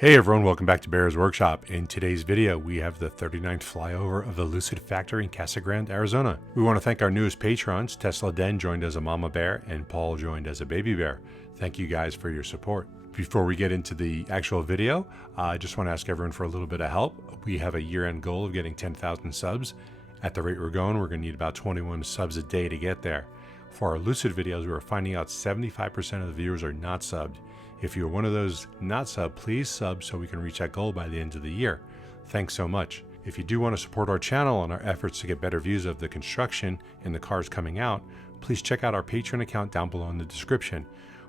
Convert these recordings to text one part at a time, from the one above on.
Hey everyone, welcome back to Bear's Workshop. In today's video, we have the 39th flyover of the Lucid factory in Casa Grande, Arizona. We want to thank our newest patrons. Tesla Den joined as a mama bear and Paul joined as a baby bear. Thank you guys for your support. Before we get into the actual video, I just want to ask everyone for a little bit of help. We have a year-end goal of getting 10,000 subs. At the rate we're going to need about 21 subs a day to get there. For our Lucid videos, we are finding out 75% of the viewers are not subbed. If you're one of those not sub, please sub so we can reach that goal by the end of the year. Thanks so much. If you do want to support our channel and our efforts to get better views of the construction and the cars coming out, please check out our Patreon account down below in the description.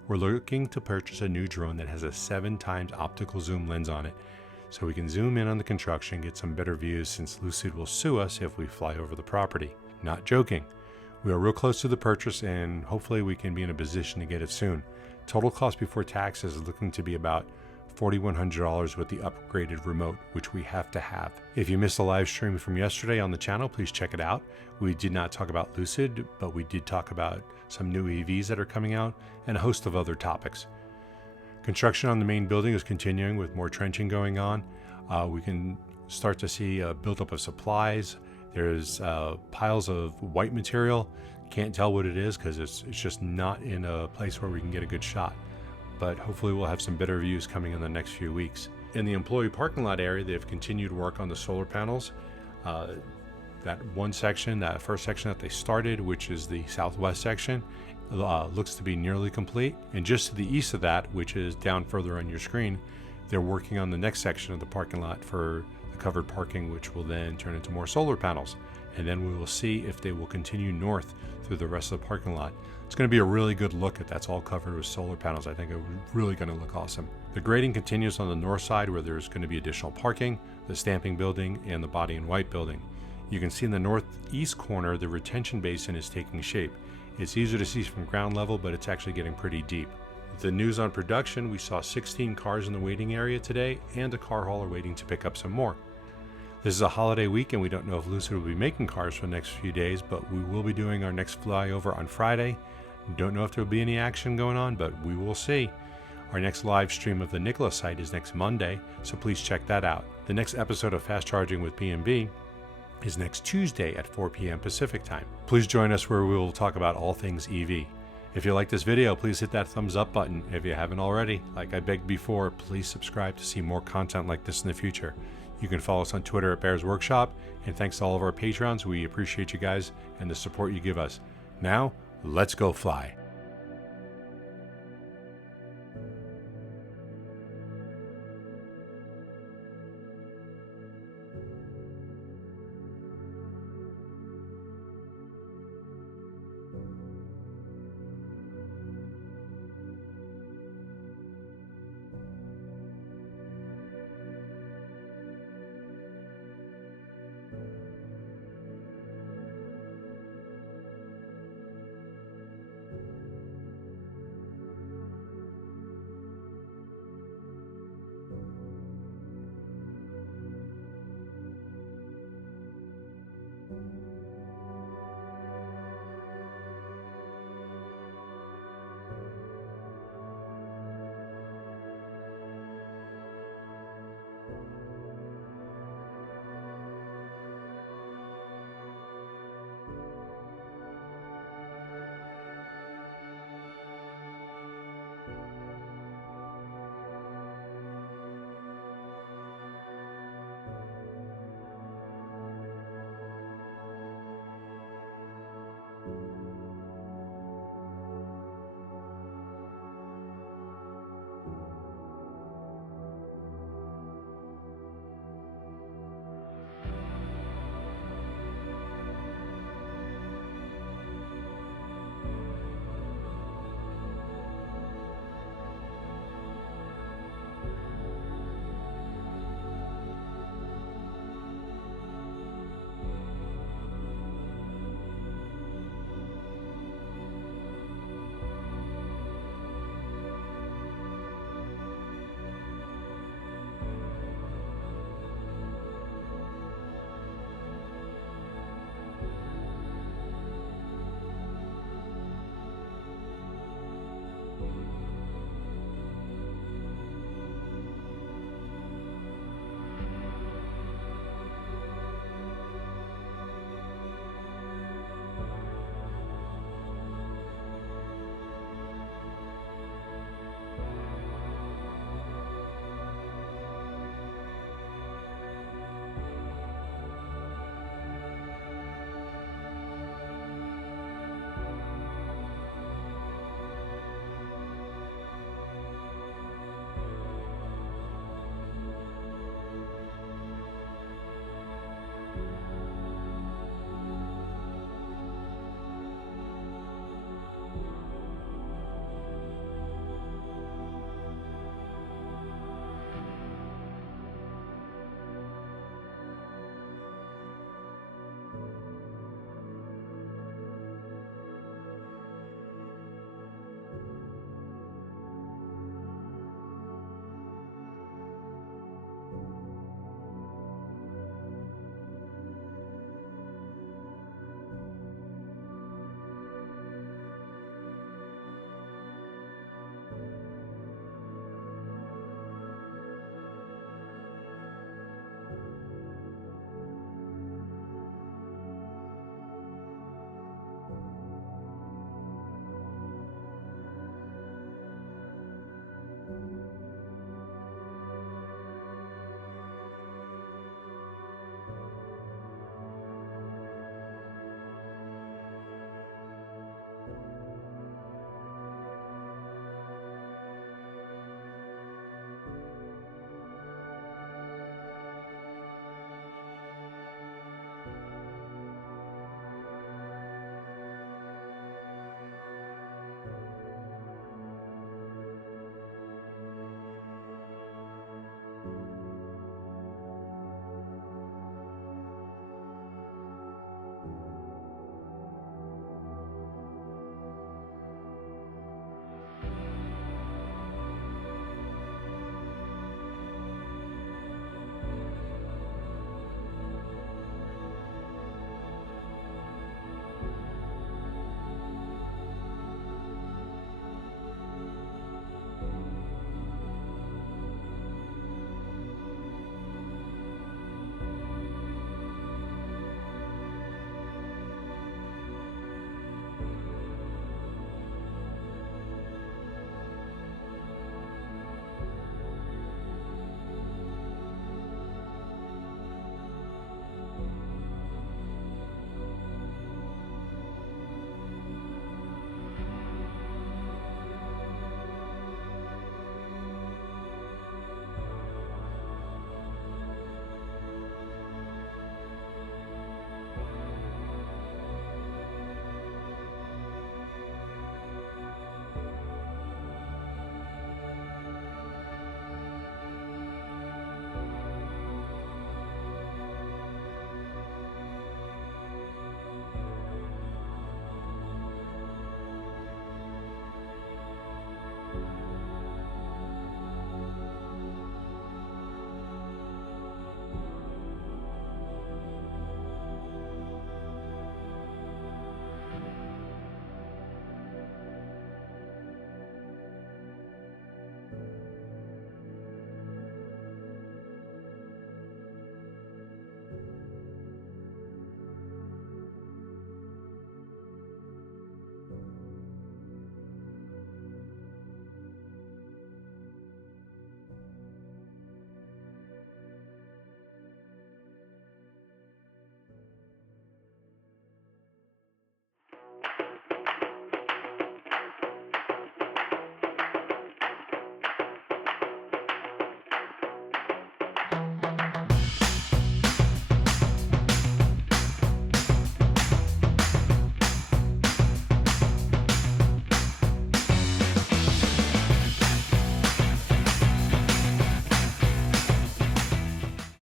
We're looking to purchase a new drone that has a 7x optical zoom lens on it, so we can zoom in on the construction, get some better views since Lucid will sue us if we fly over the property. Not joking. We are real close to the purchase and hopefully we can be in a position to get it soon. Total cost before tax is looking to be about $4,100 with the upgraded remote, which we have to have. If you missed the live stream from yesterday on the channel, please check it out. We did not talk about Lucid, but we did talk about some new EVs that are coming out and a host of other topics. Construction on the main building is continuing with more trenching going on. We can start to see a buildup of supplies. There's piles of white material. Can't tell what it is because it's just not in a place where we can get a good shot. But hopefully we'll have some better views coming in the next few weeks. In the employee parking lot area, they've continued work on the solar panels. That one section, that first section that they started, which is the southwest section, looks to be nearly complete. And just to the east of that, which is down further on your screen, they're working on the next section of the parking lot for the covered parking, which will then turn into more solar panels. And then we will see if they will continue north through the rest of the parking lot. It's going to be a really good look at that's all covered with solar panels. I think it's really going to look awesome. The grading continues on the north side where there's going to be additional parking, the stamping building, and the body in white building. You can see in the northeast corner the retention basin is taking shape. It's easier to see from ground level, but it's actually getting pretty deep. The news on production, we saw 16 cars in the waiting area today and a car hauler waiting to pick up some more. This is a holiday week and we don't know if Lucid will be making cars for the next few days, but we will be doing our next flyover on Friday. Don't know if there will be any action going on, but we will see. Our next live stream of the Nikola site is next Monday, so please check that out. The next episode of Fast Charging with B&B is next Tuesday at 4 p.m. Pacific time. Please join us where we will talk about all things EV. If you like this video, please hit that thumbs up button. If you haven't already, like I begged before, please subscribe to see more content like this in the future. You can follow us on Twitter at Bear's Workshop, and thanks to all of our patrons. We appreciate you guys and the support you give us. Now, let's go fly.